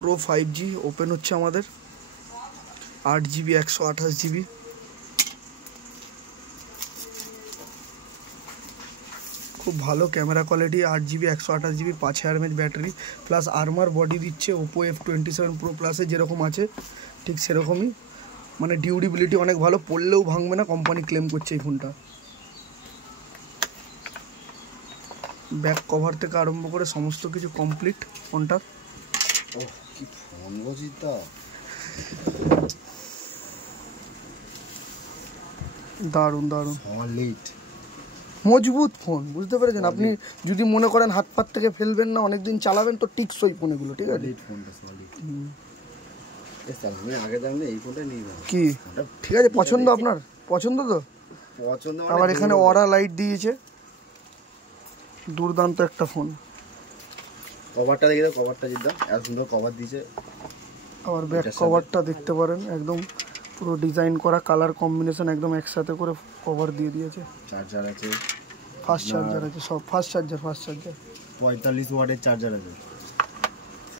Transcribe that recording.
Pro 5G open হচ্ছে আমাদের 8GB 128GB খুব ভালো camera quality 8GB 128GB 5000 mAh battery plus armour body দিচ্ছে Oppo F27 Pro Plus-এ যেরকম আছে ঠিক সেরকমই মানে ডিউরেবিলিটি অনেক ভালো পড়লেও ভাঙবে না কোম্পানি ক্লেম করছে এই ফোনটা ব্যাক কভার থেকে আরম্ভ করে সমস্ত কিছু কমপ্লিট ফোনটার ওহ কি ফোন গজিতা দারুণ দারুণ সলিড মজবুত ফোন বুঝতে পেরেছেন আপনি যদি মনে করেন হাত পাত থেকে ফেলবেন না অনেকদিন চালাবেন তো টিকসই ফোন এগুলো ঠিক আছে ফোনটা সলিড আমি আগে দামে এই ফোনটা নিয়ে যাব কি ঠিক আছে পছন্দ আপনার পছন্দ তো পছন্দ আবার এখানে অরা লাইট দিয়েছে দুর্দান্ত একটা ফোন কভারটা দেখে দাও কভারটা জিদ্দা এত সুন্দর কভার দিয়েছে আবার ব্যাক কভারটা দেখতে পারেন একদম পুরো ডিজাইন করা কালার কম্বিনেশন একদম একসাথে করে কভার দিয়ে দিয়েছে চার্জার আছে ফাস্ট চার্জার আছে সব ফাস্ট চার্জার 45 ওয়াটের চার্জার আছে